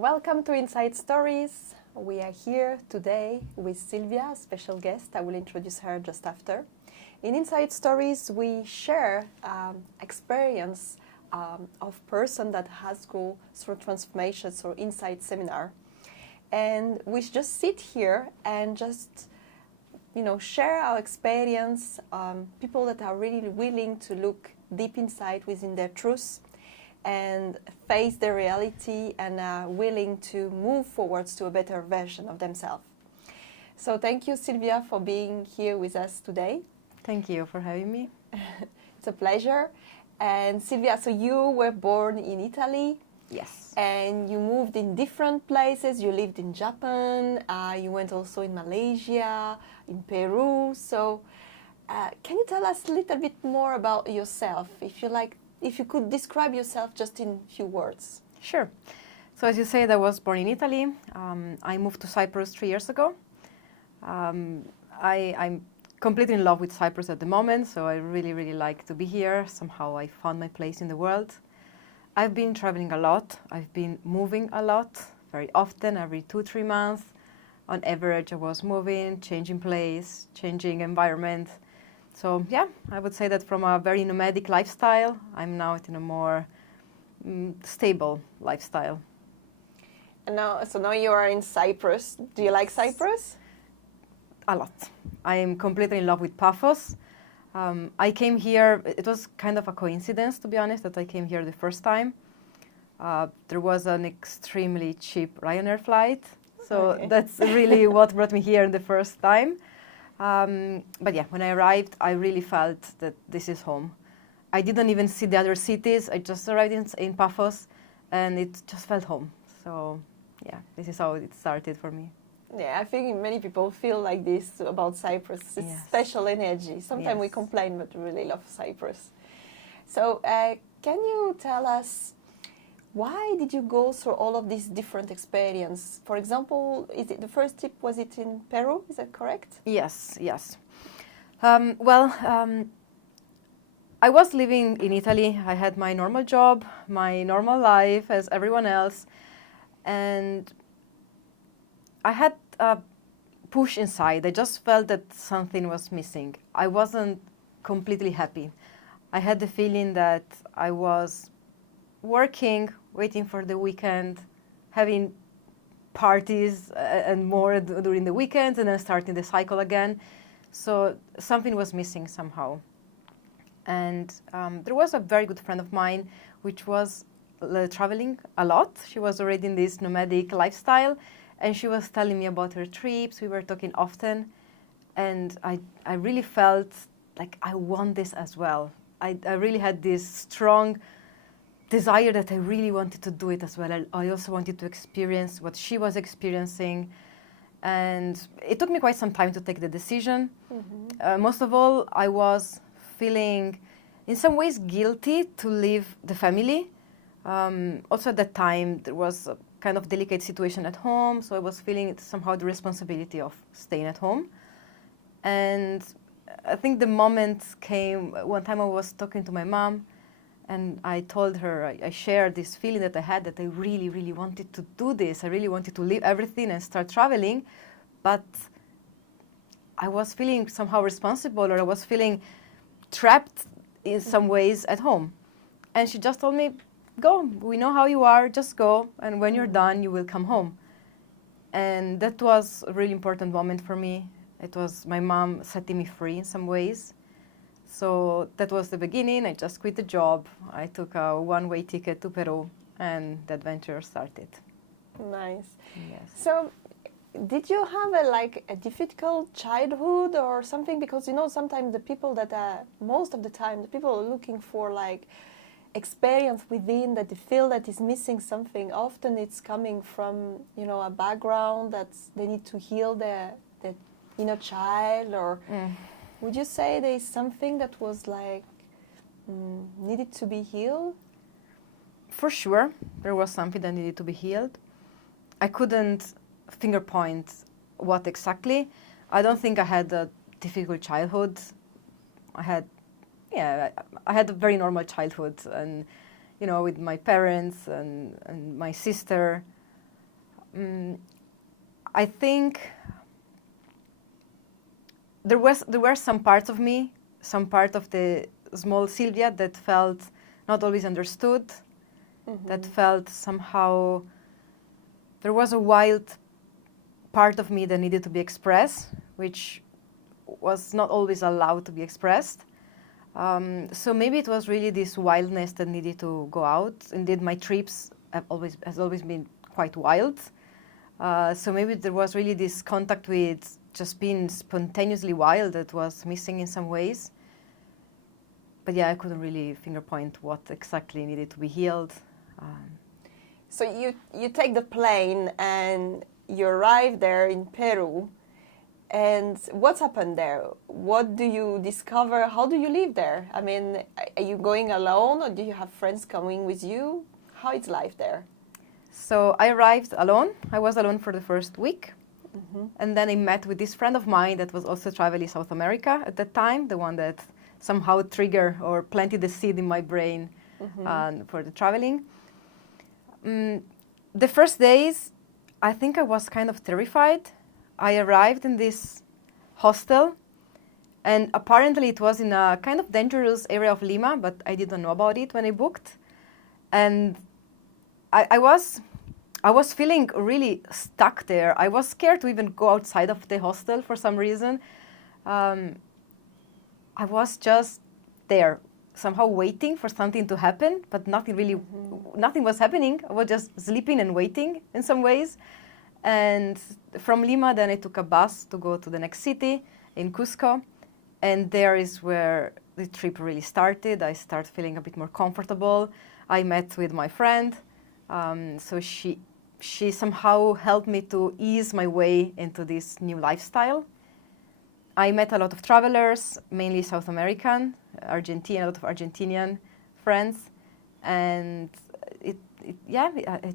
Welcome to Inside Stories. We are here today with Sylvia, a special guest. I will introduce her just after. In Inside Stories, we share experience of person that has go through transformations or insight seminar. And we just sit here and just, share our experience, people that are really willing to look deep inside within their truth and face their reality and are willing to move forwards to a better version of themselves. So thank you, Sylvia, for being here with us today. Thank you for having me. It's a pleasure. And Sylvia, so you were born in Italy. Yes. And you moved in different places. You lived in Japan. You went also in Malaysia, in Peru. So can you tell us a little bit more about yourself, if you could describe yourself just in a few words? Sure. So as you said, I was born in Italy. I moved to Cyprus 3 years ago. I'm completely in love with Cyprus at the moment, so I really, really like to be here. Somehow I found my place in the world. I've been traveling a lot. I've been moving a lot, very often, every 2-3 months. On average, I was moving, changing place, changing environment. So yeah, I would say that from a very nomadic lifestyle, I'm now in a more stable lifestyle. And now you are in Cyprus. Do you like Cyprus? A lot. I am completely in love with Paphos. I came here, it was kind of a coincidence, to be honest, that I came here the first time. There was an extremely cheap Ryanair flight, so that's really what brought me here the first time. But yeah, when I arrived, I really felt that this is home. I didn't even see the other cities. I just arrived in Paphos, and it just felt home. So yeah, this is how it started for me. Yeah, I think many people feel like this about Cyprus. It's Yes. special energy. Sometimes we Yes. complain, but we really love Cyprus. So can you tell us, why did you go through all of these different experiences? For example, the first trip, was it in Peru? Is that correct? Yes, yes. I was living in Italy. I had my normal job, my normal life as everyone else. And I had a push inside. I just felt that something was missing. I wasn't completely happy. I had the feeling that I was working, waiting for the weekend, having parties and more during the weekends, and then starting the cycle again. So something was missing somehow. And there was a very good friend of mine, which was traveling a lot. She was already in this nomadic lifestyle, and she was telling me about her trips. We were talking often, and I really felt like I want this as well. I really had this strong desire that I really wanted to do it as well. I also wanted to experience what she was experiencing. And it took me quite some time to take the decision. Mm-hmm. Most of all, I was feeling in some ways guilty to leave the family. Also at that time, there was a kind of delicate situation at home, so I was feeling somehow the responsibility of staying at home. And I think the moment came, one time I was talking to my mom, and I told her, I shared this feeling that I had, that I really, really wanted to do this. I really wanted to leave everything and start traveling, but I was feeling somehow responsible, or I was feeling trapped in some ways at home. And she just told me, go, we know how you are, just go, and when you're done, you will come home. And that was a really important moment for me. It was my mom setting me free in some ways. So that was the beginning. I just quit the job. I took a one-way ticket to Peru, and the adventure started. Nice. Yes. So did you have a difficult childhood or something? Because, sometimes the people that are, most of the time, the people are looking for experience within, that they feel that is missing something. Often it's coming from, a background that they need to heal their inner child, or would you say there is something that was needed to be healed? For sure, there was something that needed to be healed. I couldn't finger point what exactly. I don't think I had a difficult childhood. I had a very normal childhood, and with my parents and my sister. I think there were some parts of me, some part of the small Sylvia that felt not always understood, that felt somehow there was a wild part of me that needed to be expressed, which was not always allowed to be expressed. So maybe it was really this wildness that needed to go out. Indeed, my trips has always been quite wild. So maybe there was really this contact with just being spontaneously wild that was missing in some ways. But yeah, I couldn't really finger point what exactly needed to be healed. So you take the plane and you arrive there in Peru. And what's happened there? What do you discover? How do you live there? I mean, are you going alone or do you have friends coming with you? How is life there? So I arrived alone. I was alone for the first week. And then I met with this friend of mine that was also traveling South America at that time, the one that somehow triggered or planted the seed in my brain for the traveling. The first days, I think I was kind of terrified. I arrived in this hostel, and apparently it was in a kind of dangerous area of Lima, but I didn't know about it when I booked. And I was feeling really stuck there. I was scared to even go outside of the hostel for some reason. I was just there, somehow waiting for something to happen, but nothing was happening. I was just sleeping and waiting in some ways. And from Lima, then I took a bus to go to the next city in Cusco. And there is where the trip really started. I started feeling a bit more comfortable. I met with my friend. So she somehow helped me to ease my way into this new lifestyle. I met a lot of travelers, mainly South American, Argentine, a lot of Argentinian friends. And it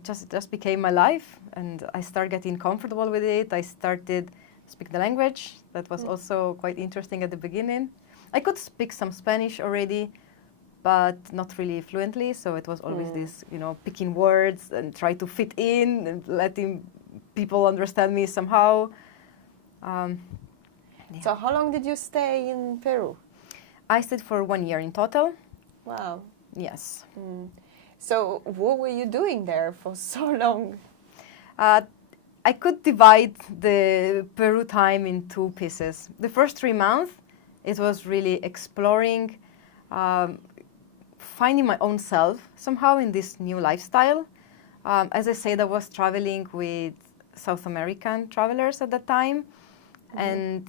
just became my life, and I started getting comfortable with it. I started speak the language. That was also quite interesting at the beginning. I could speak some Spanish already, but not really fluently. So it was always this, picking words and try to fit in and letting people understand me somehow. So how long did you stay in Peru? I stayed for 1 year in total. Wow. Yes. So what were you doing there for so long? I could divide the Peru time in two pieces. The first 3 months, it was really exploring, finding my own self somehow in this new lifestyle. As I said, I was traveling with South American travelers at that time, and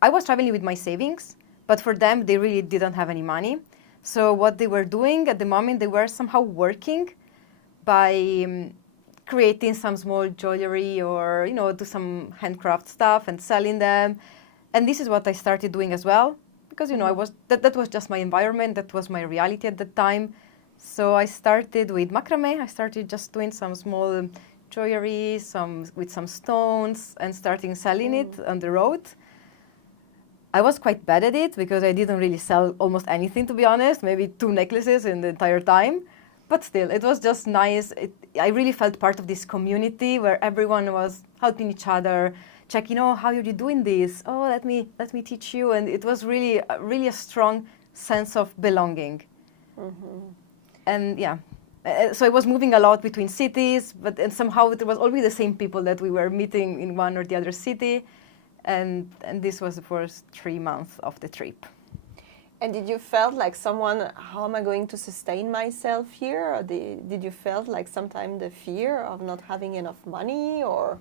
I was traveling with my savings, but for them, they really didn't have any money. So what they were doing at the moment, they were somehow working by creating some small jewelry or, do some handcraft stuff and selling them. And this is what I started doing as well, because, that was just my environment. That was my reality at the time. So I started with macrame. I started just doing some small jewelry, with some stones, and starting selling it on the road. I was quite bad at it because I didn't really sell almost anything, to be honest, maybe 2 necklaces in the entire time. But still, it was just nice. I really felt part of this community where everyone was helping each other, checking, how are you doing this? Oh, let me teach you. And it was really a strong sense of belonging. And yeah, so I was moving a lot between cities, and somehow there was always the same people that we were meeting in one or the other city. And this was the first 3 months of the trip. And did you felt like how am I going to sustain myself here? Or did you felt like sometimes the fear of not having enough money or?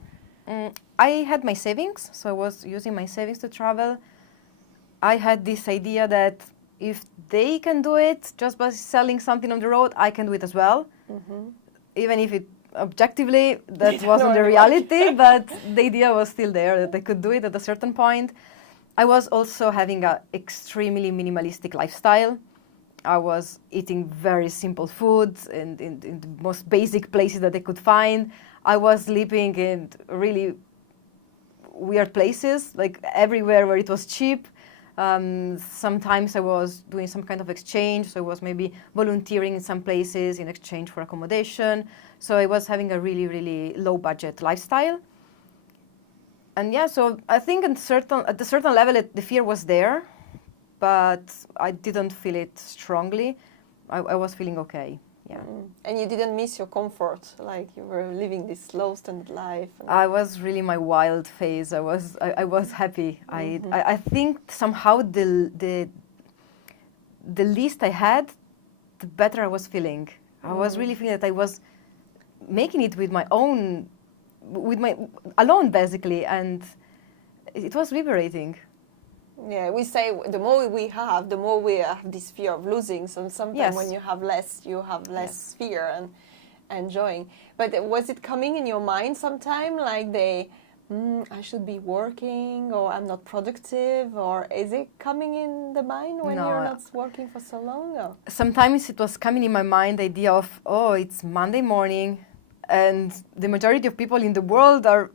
I had my savings, so I was using my savings to travel. I had this idea that if they can do it just by selling something on the road, I can do it as well. Even if it objectively, that wasn't the reality, but the idea was still there that I could do it at a certain point. I was also having an extremely minimalistic lifestyle. I was eating very simple foods in the most basic places that I could find. I was sleeping in really weird places, like everywhere where it was cheap. Sometimes I was doing some kind of exchange, so I was maybe volunteering in some places in exchange for accommodation. So I was having a really, really low budget lifestyle. And yeah, so I think at a certain level, the fear was there, but I didn't feel it strongly. I was feeling okay. Yeah. And you didn't miss your comfort, like you were living this low standard life. I was really my wild phase. I was happy. I think somehow the least I had, the better I was feeling. I was really feeling that I was making it with my alone basically, and it was liberating. Yeah, we say the more we have, the more we have this fear of losing. So sometimes Yes. when you have less fear and enjoying. But was it coming in your mind sometime, like I should be working, or I'm not productive, or is it coming in the mind when No. you're not working for so long? Or? Sometimes it was coming in my mind, the idea of, oh, it's Monday morning, and the majority of people in the world are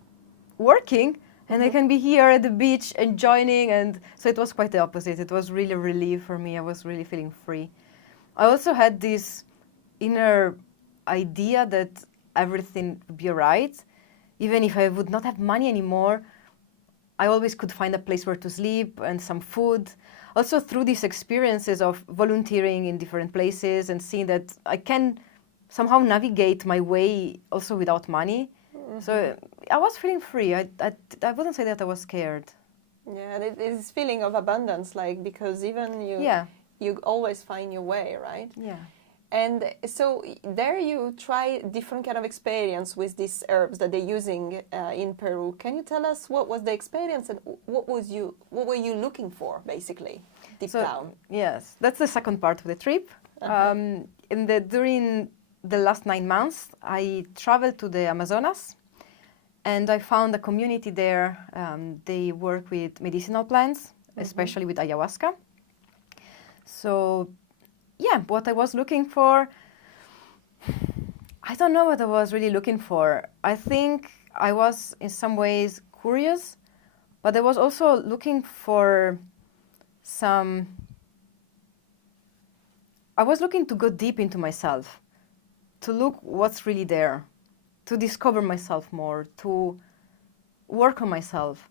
working, and I can be here at the beach enjoying, and so it was quite the opposite. It was really a relief for me. I was really feeling free. I also had this inner idea that everything would be all right. Even if I would not have money anymore, I always could find a place where to sleep and some food. Also through these experiences of volunteering in different places and seeing that I can somehow navigate my way also without money. So I was feeling free. I wouldn't say that I was scared. Yeah, it is feeling of abundance, like, because even you always find your way, right? Yeah. And so there you try different kind of experience with these herbs that they're using in Peru. Can you tell us what was the experience and what were you looking for, basically, deep down? Yes, that's the second part of the trip. During the last 9 months, I traveled to the Amazonas, and I found a community there. They work with medicinal plants, especially with ayahuasca. So, yeah, what I was looking for, I don't know what I was really looking for. I think I was in some ways curious, but I was also looking for I was looking to go deep into myself, to look what's really there, to discover myself more, to work on myself.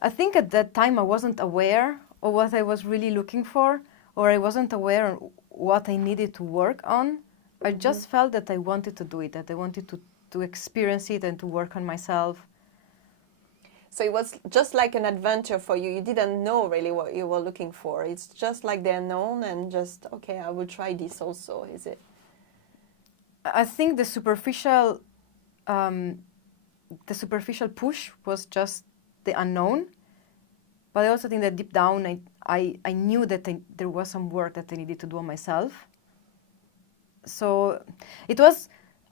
I think at that time I wasn't aware of what I was really looking for, or I wasn't aware of what I needed to work on. I just felt that I wanted to do it, that I wanted to experience it and to work on myself. So it was just like an adventure for you. You didn't know really what you were looking for. It's just like the unknown and just, okay, I will try this also, is it? I think the superficial push was just the unknown, but I also think that deep down I knew that there was some work that I needed to do on myself. So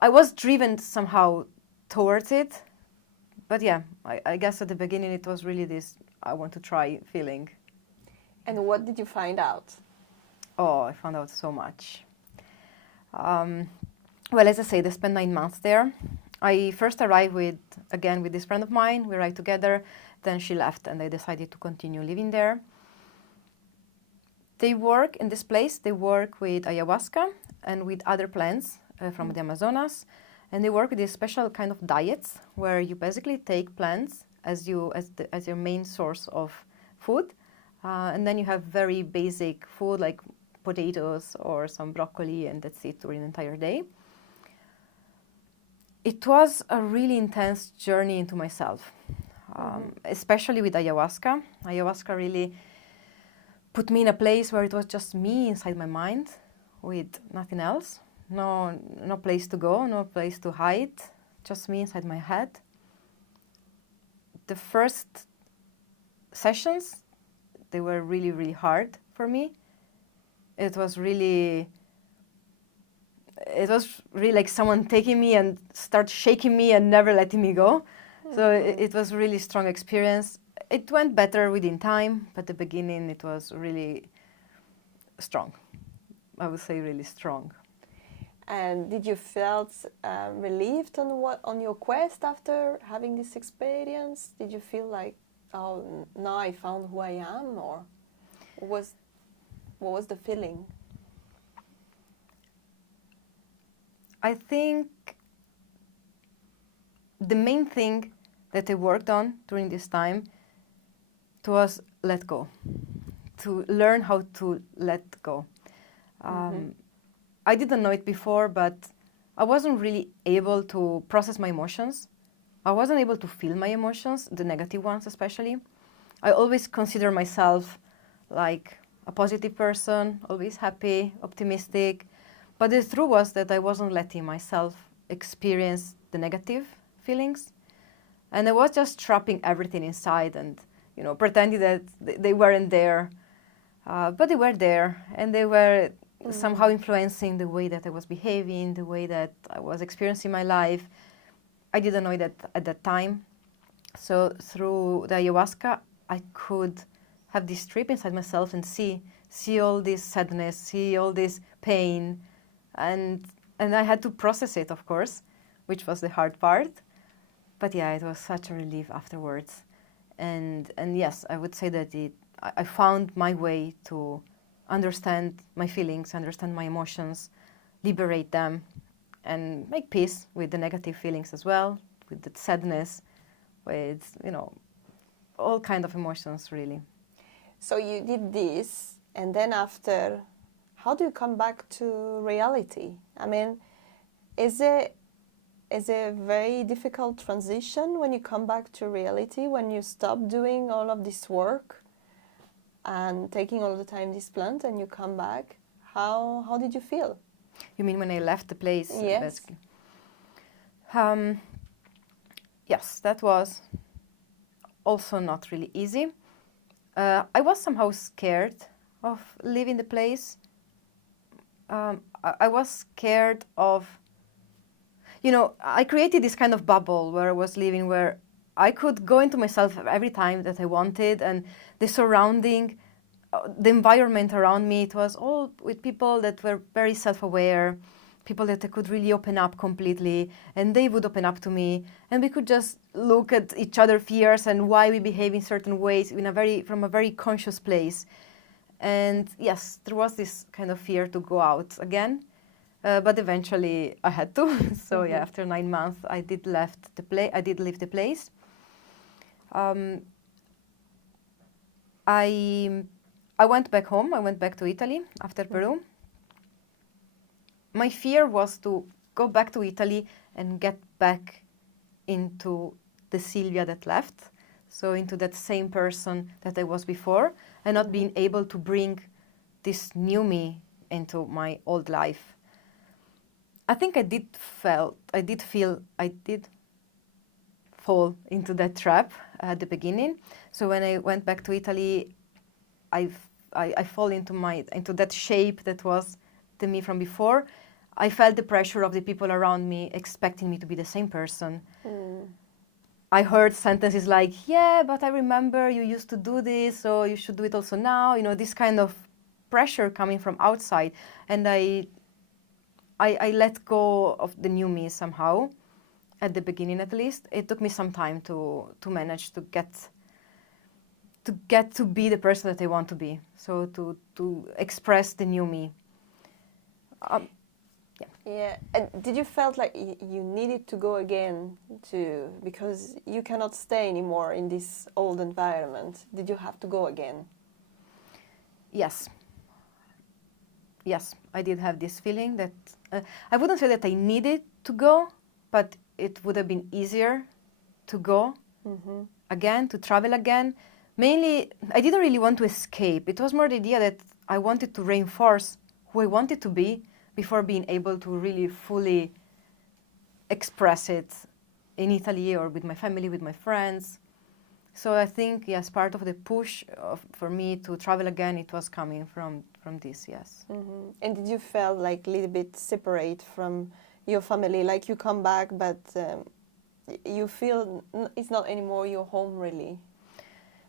I was driven somehow towards it, but yeah, I guess at the beginning it was really this, I want to try feeling. And what did you find out? Oh, I found out so much. Well, as I said, I spent 9 months there. I first arrived with this friend of mine. We arrived together. Then she left, and I decided to continue living there. They work in this place. They work with ayahuasca and with other plants from the Amazonas, and they work with this special kind of diets where you basically take plants as your main source of food, and then you have very basic food like potatoes or some broccoli, and that's it during the entire day. It was a really intense journey into myself, especially with ayahuasca. Ayahuasca really put me in a place where it was just me inside my mind with nothing else. No place to go, no place to hide, just me inside my head. The first sessions, they were really, really hard for me. It was really like someone taking me and start shaking me and never letting me go. So it was a really strong experience. It went better within time, but the beginning it was really strong. I would say really strong. And did you felt relieved on your quest after having this experience? Did you feel like, oh, now I found who I am, or? What was the feeling? I think the main thing that I worked on during this time was let go, to learn how to let go. I didn't know it before, but I wasn't really able to process my emotions. I wasn't able to feel my emotions, the negative ones especially. I always consider myself like a positive person, always happy, optimistic. But the truth was that I wasn't letting myself experience the negative feelings. And I was just trapping everything inside and, pretending that they weren't there. But they were there, and they were somehow influencing the way that I was behaving, the way that I was experiencing my life. I didn't know that at that time. So through the ayahuasca, I could have this trip inside myself and see all this sadness, see all this pain, and I had to process it, of course, which was the hard part. But yeah, it was such a relief afterwards. And yes, I would say that I found my way to understand my feelings, understand my emotions, liberate them, and make peace with the negative feelings as well, with the sadness, with, all kind of emotions, really. So you did this, and then after, how do you come back to reality? I mean, is it a very difficult transition when you come back to reality, when you stop doing all of this work and taking all the time this plant and you come back? How did you feel? You mean when I left the place? Yes. Basically? Yes, that was also not really easy. I was somehow scared of leaving the place. I was scared of, I created this kind of bubble where I was living, where I could go into myself every time that I wanted, and the surrounding, the environment around me, it was all with people that were very self-aware, people that I could really open up completely, and they would open up to me, and we could just look at each other's fears and why we behave in certain ways from a very conscious place. And yes, there was this kind of fear to go out again, but eventually I had to. So yeah, after 9 months, I did leave the place. I went back home. I went back to Italy after Peru. My fear was to go back to Italy and get back into the Sylvia that left, so into that same person that I was before, and not being able to bring this new me into my old life. I think I did fall into that trap at the beginning. So when I went back to Italy, I fall into that shape that was the me from before. I felt the pressure of the people around me expecting me to be the same person. I heard sentences like, yeah, but I remember you used to do this, so you should do it also now. This kind of pressure coming from outside. And I let go of the new me somehow, at the beginning at least. It took me some time to manage to get to be the person that I want to be. So to express the new me. Yeah. And did you felt like you needed to go again because you cannot stay anymore in this old environment? Did you have to go again? Yes. Yes, I did have this feeling that I wouldn't say that I needed to go, but it would have been easier to go again, to travel again. Mainly, I didn't really want to escape. It was more the idea that I wanted to reinforce who I wanted to be before being able to really fully express it in Italy or with my family, with my friends. So I think, yes, part of the push for me to travel again, it was coming from this, yes. And did you feel like a little bit separate from your family? Like you come back, but you feel it's not anymore your home, really?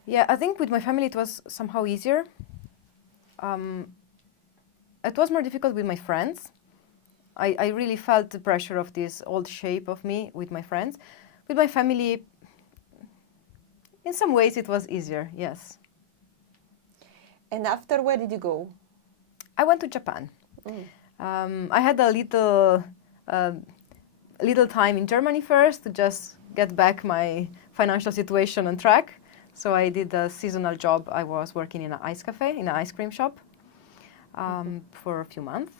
Yeah, I think with my family it was somehow easier. It was more difficult with my friends. I really felt the pressure of this old shape of me with my friends. With my family, in some ways it was easier, yes. And after, where did you go? I went to Japan. I had a little time in Germany first to just get back my financial situation on track. So I did a seasonal job. I was working in an ice cafe, in an ice cream shop, for a few months.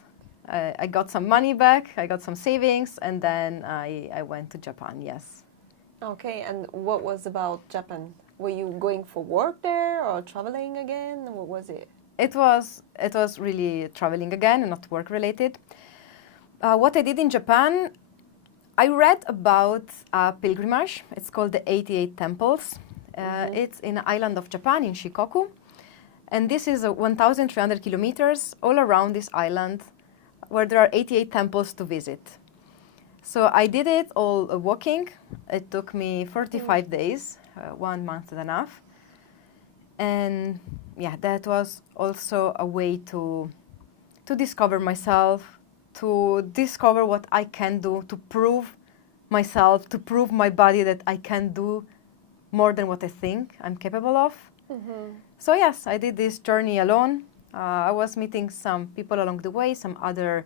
I got some money back, I got some savings, and then I went to Japan, yes. Okay, and what was about Japan? Were you going for work there or traveling again? What was it? It was really traveling again and not work related. What I did in Japan, I read about a pilgrimage. It's called the 88 Temples. It's in the island of Japan, in Shikoku. And this is 1,300 kilometers all around this island where there are 88 temples to visit. So I did it all walking. It took me 45 days, 1 month and a half. And yeah, that was also a way to discover myself, to discover what I can do, to prove myself, to prove my body that I can do more than what I think I'm capable of. So yes, I did this journey alone. I was meeting some people along the way, some other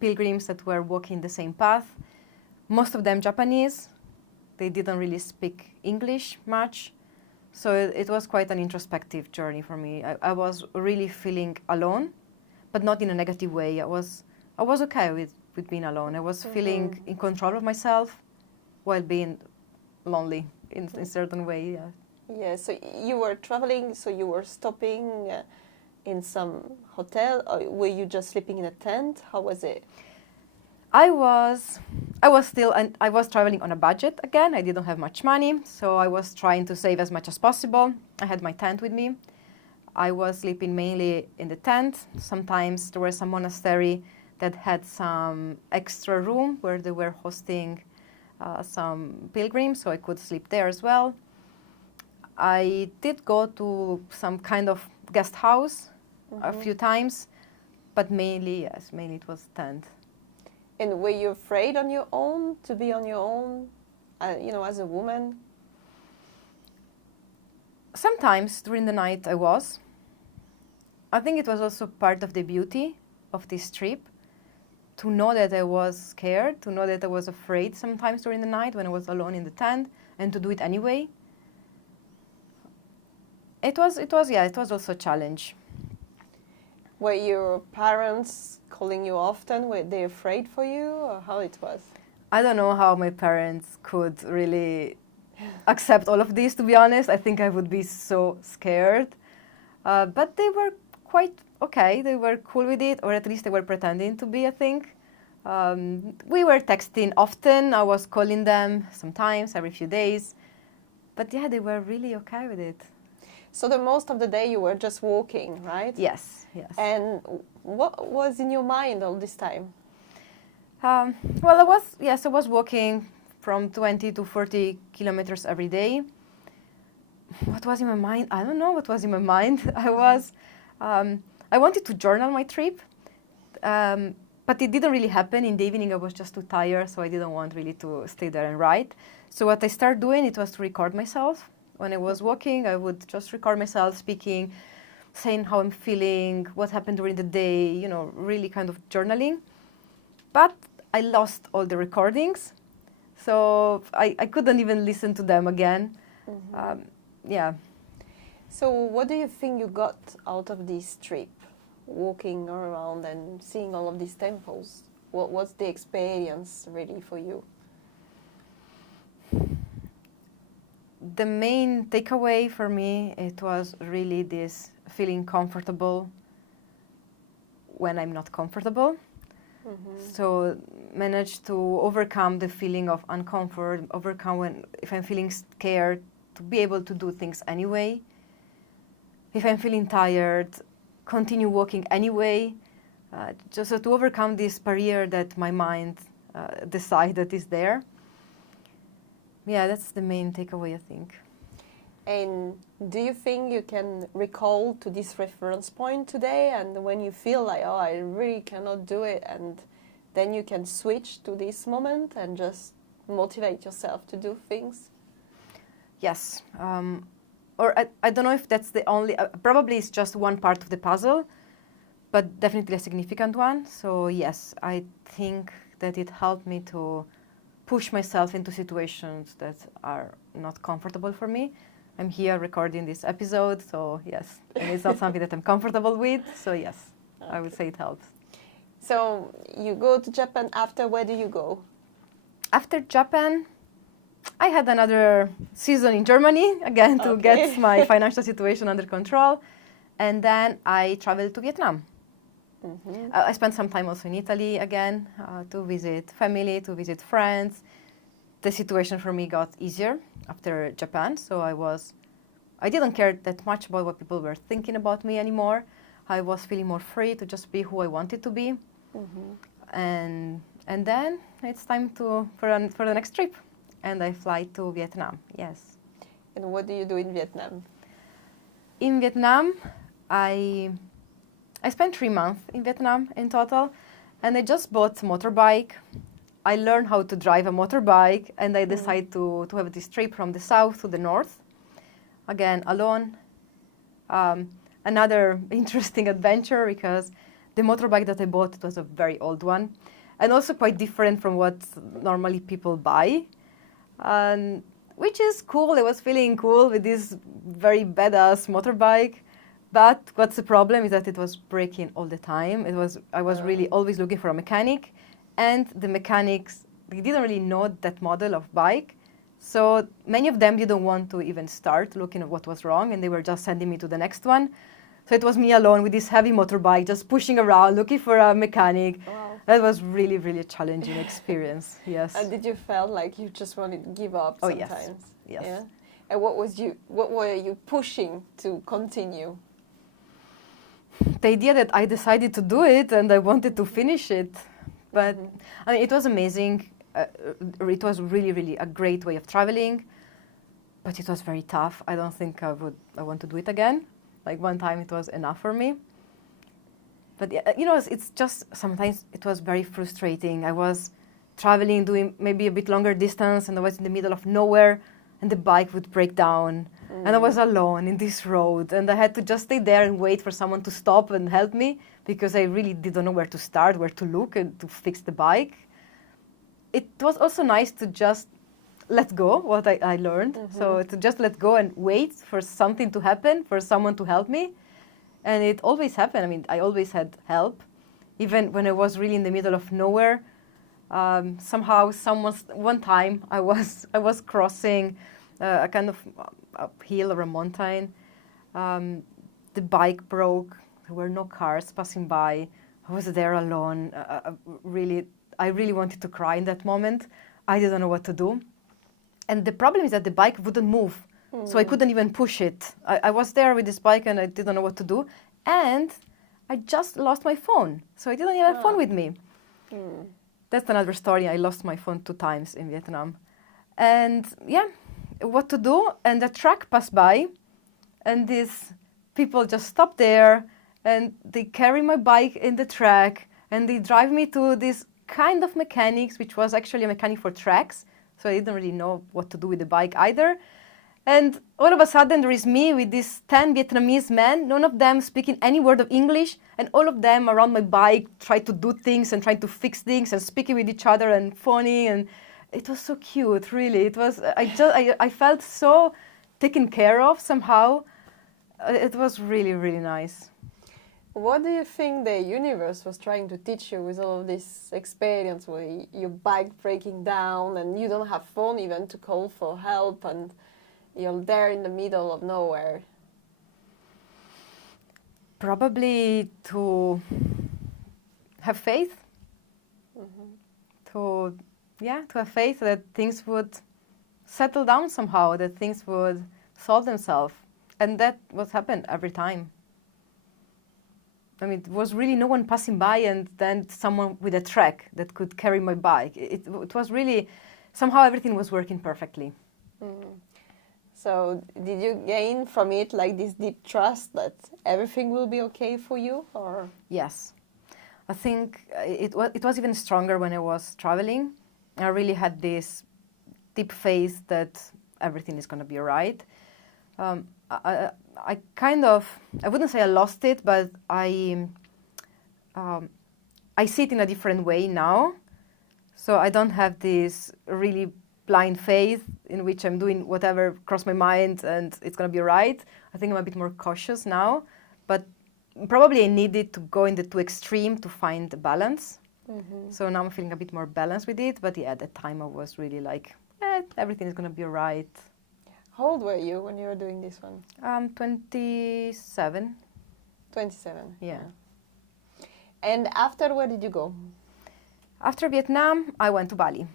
pilgrims that were walking the same path. Most of them Japanese. They didn't really speak English much. So it was quite an introspective journey for me. I was really feeling alone, but not in a negative way. I was okay with being alone. I was feeling in control of myself while being lonely in a certain way. Yeah. Yeah, so you were traveling, so you were stopping in some hotel, or were you just sleeping in a tent? How was it? I was traveling on a budget again. I didn't have much money, so I was trying to save as much as possible. I had my tent with me. I was sleeping mainly in the tent. Sometimes there was some monastery that had some extra room where they were hosting some pilgrims, so I could sleep there as well. I did go to some kind of guest house a few times, but mainly it was tent. And were you afraid on your own to be on your own, as a woman? Sometimes during the night I was. I think it was also part of the beauty of this trip, to know that I was scared, to know that I was afraid sometimes during the night when I was alone in the tent, and to do it anyway. It was also a challenge. Were your parents calling you often? Were they afraid for you, or how it was? I don't know how my parents could really accept all of this, to be honest. I think I would be so scared. But they were quite okay. They were cool with it, or at least they were pretending to be, I think. We were texting often. I was calling them sometimes, every few days. But yeah, they were really okay with it. So the most of the day you were just walking, right? Yes. And what was in your mind all this time? I was walking from 20 to 40 kilometers every day. What was in my mind? I don't know what was in my mind. I wanted to journal my trip, but it didn't really happen. In the evening I was just too tired, so I didn't want really to stay there and write. So what I started doing, it was to record myself. When I was walking, I would just record myself speaking, saying how I'm feeling, what happened during the day, really kind of journaling. But I lost all the recordings, so I couldn't even listen to them again. Yeah. So what do you think you got out of this trip, walking around and seeing all of these temples? What was the experience really for you? The main takeaway for me, it was really this feeling comfortable when I'm not comfortable. So manage to overcome the feeling of uncomfort, if I'm feeling scared, to be able to do things anyway. If I'm feeling tired, continue walking anyway, just to overcome this barrier that my mind decided is there. Yeah, that's the main takeaway, I think. And do you think you can recall to this reference point today, and when you feel like, oh, I really cannot do it, and then you can switch to this moment and just motivate yourself to do things? Yes. or I don't know if that's the only, probably it's just one part of the puzzle, but definitely a significant one. So yes, I think that it helped me to push myself into situations that are not comfortable for me. I'm here recording this episode, so yes, and it's not something that I'm comfortable with, so yes, okay. I would say it helps. So you go to Japan after, where do you go? After Japan, I had another season in Germany, again, to get my financial situation under control, and then I traveled to Vietnam. Mm-hmm. I spent some time also in Italy again, to visit family, to visit friends. The situation for me got easier after Japan, so I didn't care that much about what people were thinking about me anymore. I was feeling more free to just be who I wanted to be. Mm-hmm. And then it's time for the next trip, and I fly to Vietnam, yes. And what do you do in Vietnam? In Vietnam, I spent 3 months in Vietnam in total, and I just bought a motorbike. I learned how to drive a motorbike, and I decided to have this trip from the south to the north. Again, alone. Another interesting adventure, because the motorbike that I bought was a very old one, and also quite different from what normally people buy, which is cool. I was feeling cool with this very badass motorbike. But what's the problem is that it was breaking all the time. I was really always looking for a mechanic, and the mechanics, they didn't really know that model of bike. So many of them didn't want to even start looking at what was wrong, and they were just sending me to the next one. So it was me alone with this heavy motorbike, just pushing around, looking for a mechanic. Wow. That was really, really a challenging experience, yes. And did you feel like you just wanted to give up sometimes? Oh, yes. Yeah? And what were you pushing to continue? The idea that I decided to do it and I wanted to finish it. But I mean, it was amazing. It was really, really a great way of traveling. But it was very tough. I don't think I want to do it again. Like one time it was enough for me. But it's just sometimes it was very frustrating. I was traveling, doing maybe a bit longer distance, and I was in the middle of nowhere, and the bike would break down. And I was alone in this road, and I had to just stay there and wait for someone to stop and help me, because I really didn't know where to start, where to look, and to fix the bike. It was also nice to just let go what I learned. Mm-hmm. So to just let go and wait for something to happen, for someone to help me. And it always happened. I mean, I always had help. Even when I was really in the middle of nowhere, somehow one time I was crossing a kind of a hill or a mountain. The bike broke. There were no cars passing by. I was there alone. I really wanted to cry in that moment. I didn't know what to do. And the problem is that the bike wouldn't move. So I couldn't even push it. I was there with this bike and I didn't know what to do. And I just lost my phone. So I didn't even have a phone with me. That's another story. I lost my phone 2 times in Vietnam. And yeah, what to do? And a truck passed by, and these people just stopped there, and they carry my bike in the truck, and they drive me to this kind of mechanics, which was actually a mechanic for tracks. So I didn't really know what to do with the bike either. And all of a sudden, there is me with these 10 Vietnamese men, none of them speaking any word of English, and all of them around my bike trying to do things and trying to fix things and speaking with each other and funny. And it was so cute, really. It was. I felt so taken care of somehow. It was really, really nice. What do you think the universe was trying to teach you with all of this experience, where your bike breaking down and you don't have phone even to call for help, and you're there in the middle of nowhere? Probably to have faith. To have faith that things would settle down somehow, that things would solve themselves. And that what happened every time. I mean, it was really no one passing by and then someone with a truck that could carry my bike. It was really, somehow everything was working perfectly. So did you gain from it like this deep trust that everything will be okay for you? Or Yes. I think it was even stronger when I was traveling. I really had this deep faith that everything is going to be all right. I kind of, I wouldn't say I lost it, but I see it in a different way now. So I don't have this really blind faith in which I'm doing whatever crossed my mind and it's going to be right. I think I'm a bit more cautious now, but probably I needed to go in the two extreme to find the balance. So now I'm feeling a bit more balanced with it. But yeah, at the time I was really like, everything is going to be all right. How old were you when you were doing this one? 27. 27. Yeah. And after, where did you go? After Vietnam, I went to Bali.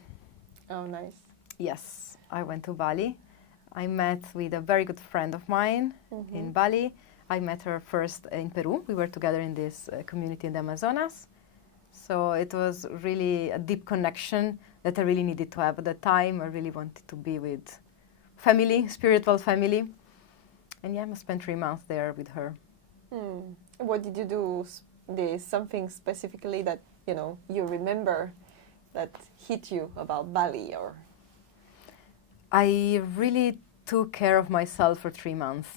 Oh, nice. Yes, I went to Bali. I met with a very good friend of mine in Bali. I met her first in Peru. We were together in this community in the Amazonas. So it was really a deep connection that I really needed to have at the time. I really wanted to be with family, spiritual family. And yeah, I spent 3 months there with her. What did you do? There's something specifically that, you remember that hit you about Bali, or? I really took care of myself for 3 months.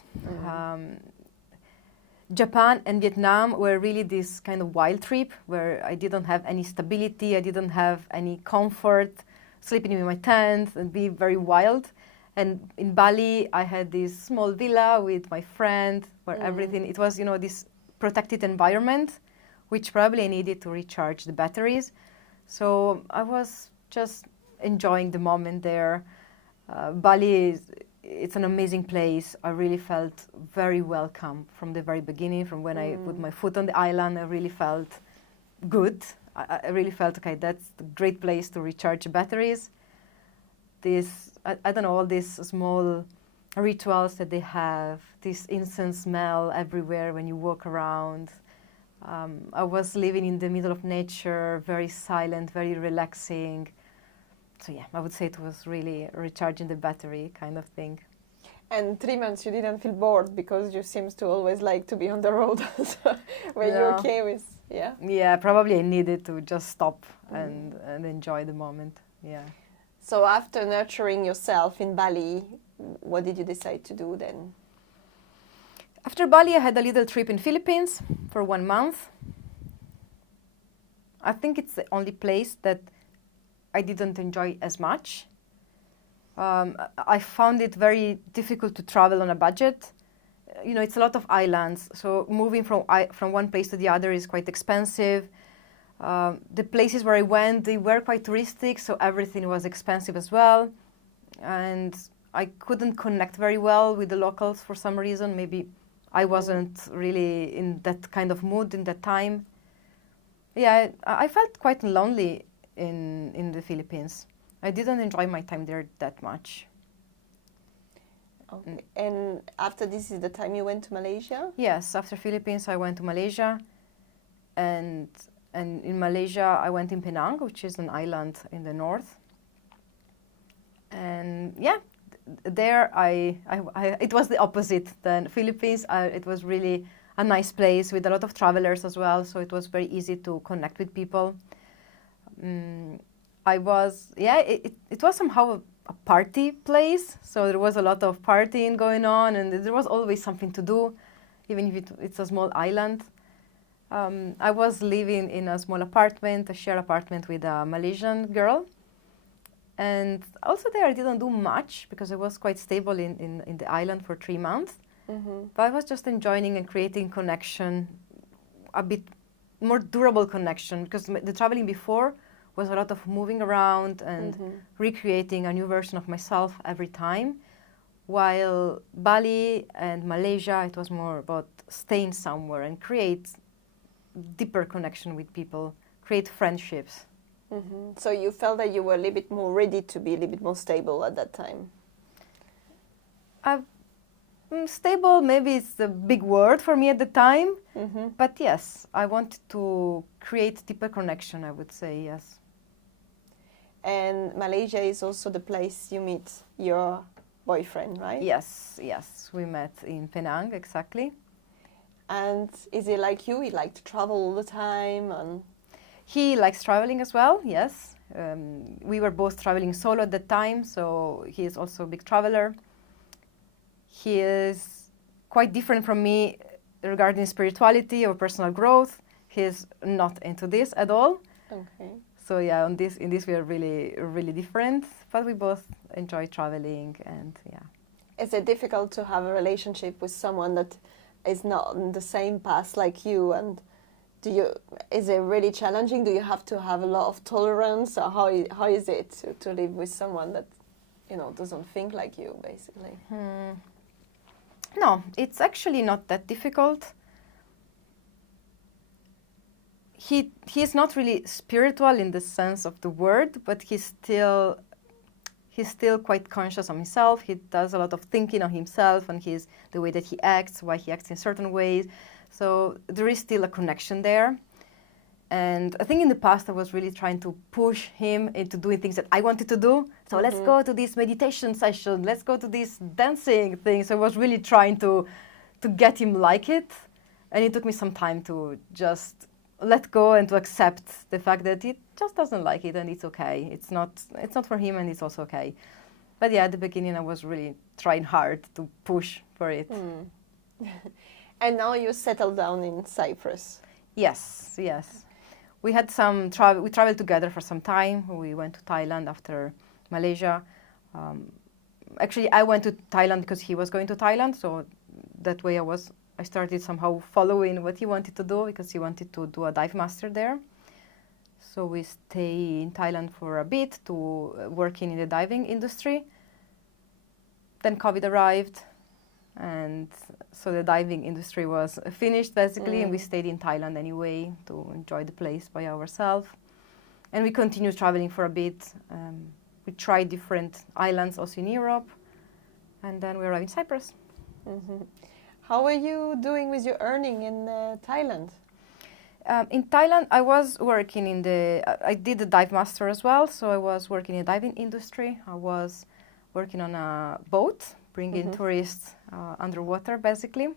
Japan and Vietnam were really this kind of wild trip where I didn't have any stability, I didn't have any comfort, sleeping in my tent and be very wild. And in Bali, I had this small villa with my friend where everything, it was, this protected environment, which probably I needed to recharge the batteries. So I was just enjoying the moment there. Bali it's an amazing place. I really felt very welcome from the very beginning. From when I put my foot on the island, I really felt good. I really felt, okay, that's a great place to recharge batteries. I don't know, all these small rituals that they have, this incense smell everywhere when you walk around. I was living in the middle of nature, very silent, very relaxing. So yeah, I would say it was really recharging the battery kind of thing. And 3 months you didn't feel bored because you seems to always like to be on the road. So were you okay with, yeah? Yeah, probably I needed to just stop and enjoy the moment, yeah. So after nurturing yourself in Bali, what did you decide to do then? After Bali, I had a little trip in Philippines for 1 month. I think it's the only place that I didn't enjoy as much. I found it very difficult to travel on a budget. It's a lot of islands, so moving from one place to the other is quite expensive. The places where I went, they were quite touristic, so everything was expensive as well. And I couldn't connect very well with the locals for some reason. Maybe I wasn't really in that kind of mood in that time. Yeah, I felt quite lonely in the Philippines. I didn't enjoy my time there that much. Okay. And after this is the time you went to Malaysia? Yes, after Philippines I went to Malaysia, and in Malaysia I went in Penang, which is an island in the north. And yeah, there it was the opposite than Philippines. It was really a nice place with a lot of travelers as well, so it was very easy to connect with people. It was somehow a party place, so there was a lot of partying going on, and there was always something to do, even if it's a small island. I was living in a small apartment, a shared apartment with a Malaysian girl, and also there I didn't do much because I was quite stable in the island for 3 months. But I was just enjoying and creating connection, a bit more durable connection, because the traveling before was a lot of moving around and recreating a new version of myself every time. While Bali and Malaysia, it was more about staying somewhere and create deeper connection with people, create friendships. So you felt that you were a little bit more ready to be a little bit more stable at that time? Stable, maybe it's a big word for me at the time, but yes, I wanted to create deeper connection, I would say, yes. And Malaysia is also the place you meet your boyfriend, right? Yes, we met in Penang, exactly. And is he like you? He liked to travel all the time? And he likes traveling as well, yes. We were both traveling solo at the time, so he is also a big traveler. He is quite different from me regarding spirituality or personal growth. He's not into this at all. Okay. So yeah, in this we are really, really different, but we both enjoy traveling, and yeah. Is it difficult to have a relationship with someone that is not on the same path like you? And is it really challenging? Do you have to have a lot of tolerance, or how is it to live with someone that, you know, doesn't think like you, basically? No, it's actually not that difficult. He's not really spiritual in the sense of the word, but he's still quite conscious of himself. He does a lot of thinking on himself and the way that he acts, why he acts in certain ways. So there is still a connection there. And I think in the past I was really trying to push him into doing things that I wanted to do. So let's go to this meditation session, let's go to this dancing thing. So I was really trying to get him like it. And it took me some time to just let go and to accept the fact that he just doesn't like it, and it's okay. It's not for him, and it's also okay. But yeah, at the beginning I was really trying hard to push for it. And now you settled down in Cyprus. Yes. We had some travel. We traveled together for some time. We went to Thailand after Malaysia. Actually, I went to Thailand because he was going to Thailand, so that way I started somehow following what he wanted to do, because he wanted to do a dive master there. So we stayed in Thailand for a bit to working in the diving industry. Then COVID arrived, and so the diving industry was finished basically, and we stayed in Thailand anyway to enjoy the place by ourselves. And we continued traveling for a bit. We tried different islands also in Europe, and then we arrived in Cyprus. How are you doing with your earning in Thailand? In Thailand, I was working I did the dive master as well, so I was working in the diving industry. I was working on a boat, bringing tourists underwater, basically.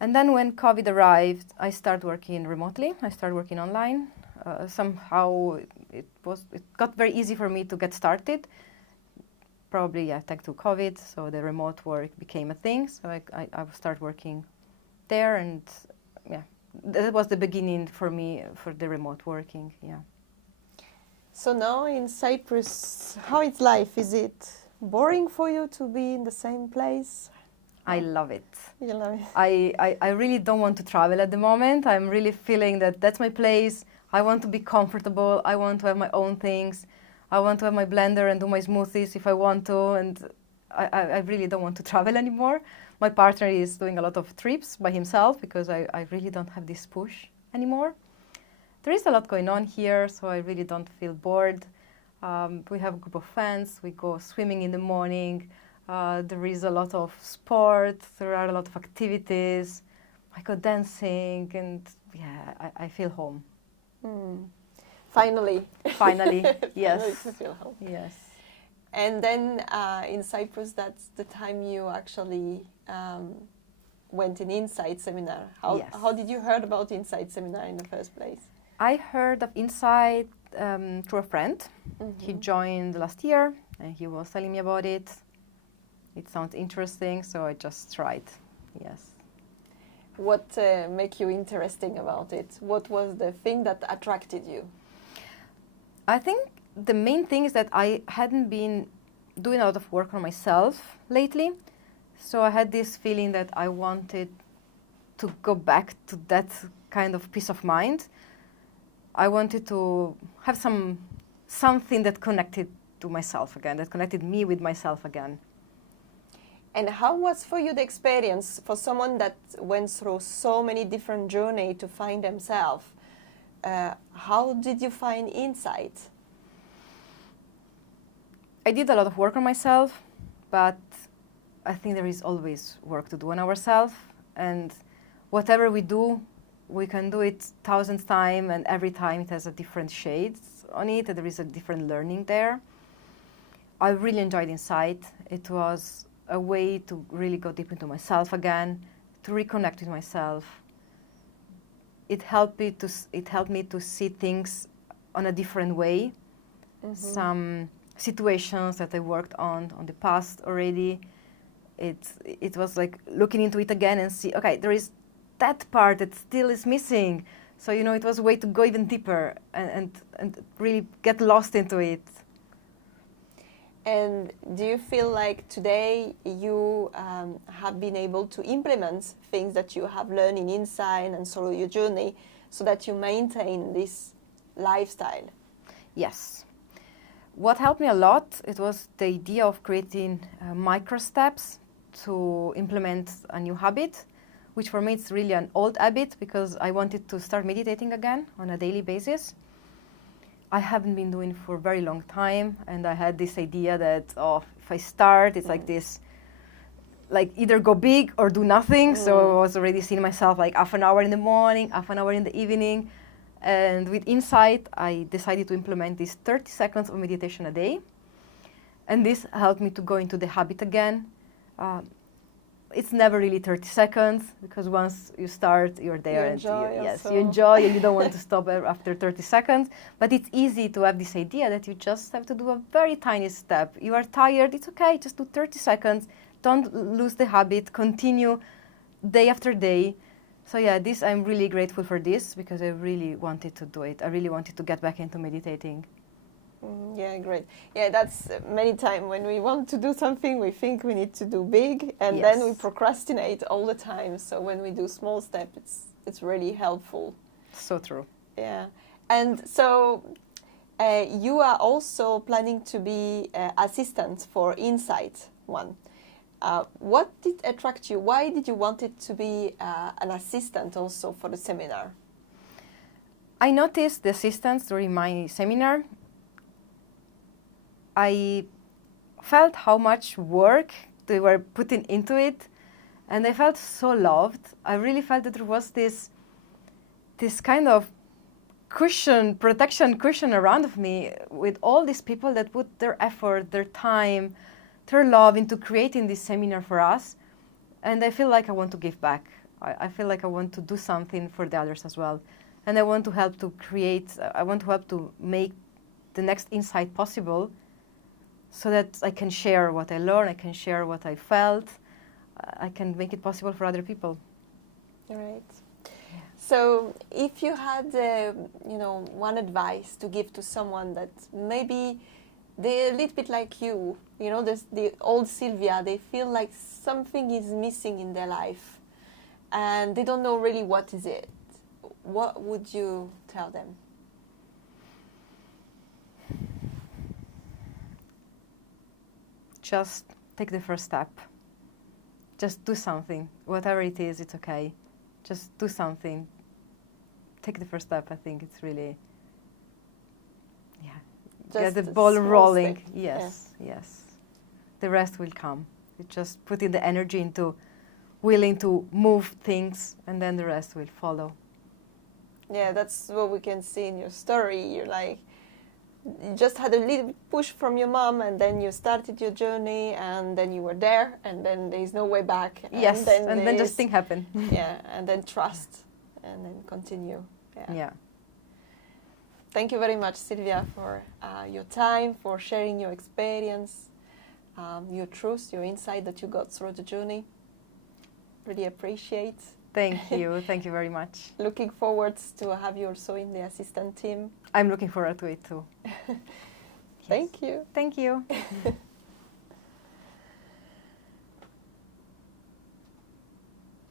And then when COVID arrived, I started working remotely. I started working online. Somehow it got very easy for me to get started. Probably, yeah, thanks to COVID, so the remote work became a thing. So I started working there, and yeah, that was the beginning for me for the remote working, yeah. So now in Cyprus, how is life? Is it boring for you to be in the same place? I love it. You love it? I really don't want to travel at the moment. I'm really feeling that that's my place. I want to be comfortable. I want to have my own things. I want to have my blender and do my smoothies if I want to, and I really don't want to travel anymore. My partner is doing a lot of trips by himself because I really don't have this push anymore. There is a lot going on here, so I really don't feel bored. We have a group of friends. We go swimming in the morning. There is a lot of sport. There are a lot of activities. I go dancing, and yeah, I feel home. Finally. Finally, yes. Finally to feel home. Yes. And then in Cyprus, that's the time you actually went in Insight Seminar. How did you heard about Insight Seminar in the first place? I heard of Insight through a friend. He joined last year, and he was telling me about it. It sounds interesting, so I just tried, yes. What made you interesting about it? What was the thing that attracted you? I think the main thing is that I hadn't been doing a lot of work on myself lately. So I had this feeling that I wanted to go back to that kind of peace of mind. I wanted to have something that connected to myself again, that connected me with myself again. And how was for you the experience for someone that went through so many different journeys to find themselves? How did you find Insight? I did a lot of work on myself, but I think there is always work to do on ourselves. And whatever we do, we can do it 1,000 times, and every time it has a different shade on it, and there is a different learning there. I really enjoyed Insight. It was a way to really go deep into myself again, to reconnect with myself. It helped me to see things on a different way. Some situations that I worked on the past already, it was like looking into it again and see, okay, there is that part that still is missing. So, you know, it was a way to go even deeper and really get lost into it. And do you feel like today you have been able to implement things that you have learned in Insight and through your journey so that you maintain this lifestyle? Yes. What helped me a lot, it was the idea of creating micro steps to implement a new habit, which for me it's really an old habit because I wanted to start meditating again on a daily basis. I haven't been doing it for a very long time, and I had this idea that, oh, if I start, it's like this, like either go big or do nothing. So I was already seeing myself like half an hour in the morning, half an hour in the evening. And with Insight, I decided to implement these 30 seconds of meditation a day. And this helped me to go into the habit again. It's never really 30 seconds because once you start, you're there. You enjoy and you don't want to stop after 30 seconds. But it's easy to have this idea that you just have to do a very tiny step. You are tired, it's okay, just do 30 seconds. Don't lose the habit, continue day after day. So yeah, I'm really grateful for this because I really wanted to do it. I really wanted to get back into meditating. Yeah, great. Yeah, that's many times when we want to do something, we think we need to do big, and then we procrastinate all the time. So when we do small steps, it's really helpful. So true. Yeah. And so you are also planning to be assistant for Insight One. What did attract you? Why did you want it to be an assistant also for the seminar? I noticed the assistants during my seminar. I felt how much work they were putting into it, and I felt so loved. I really felt that there was this kind of protection cushion around of me with all these people that put their effort, their time, their love into creating this seminar for us. And I feel like I want to give back. I feel like I want to do something for the others as well. And I want to help to make the next Insight possible, so that I can share what I learned, I can share what I felt, I can make it possible for other people. Right. Yeah. So if you had, one advice to give to someone that maybe they're a little bit like you, the old Sylvia, they feel like something is missing in their life and they don't know really what is it, what would you tell them? Just take the first step. Just do something. Whatever it is, it's okay. Just do something. Take the first step. I think it's really, get the ball rolling. Step. Yes. The rest will come. You just put in the energy into willing to move things, and then the rest will follow. Yeah, that's what we can see in your story. You're like, you just had a little push from your mom, and then you started your journey, and then you were there, and then there's no way back. Yes, and then just things happen. Yeah, and then trust, and then continue. Yeah. Thank you very much, Sylvia, for your time, for sharing your experience, your truth, your insight that you got through the journey. Really appreciate. Thank you. Thank you very much. Looking forward to have you also in the assistant team. I'm looking forward to it too. Thank you. Thank you.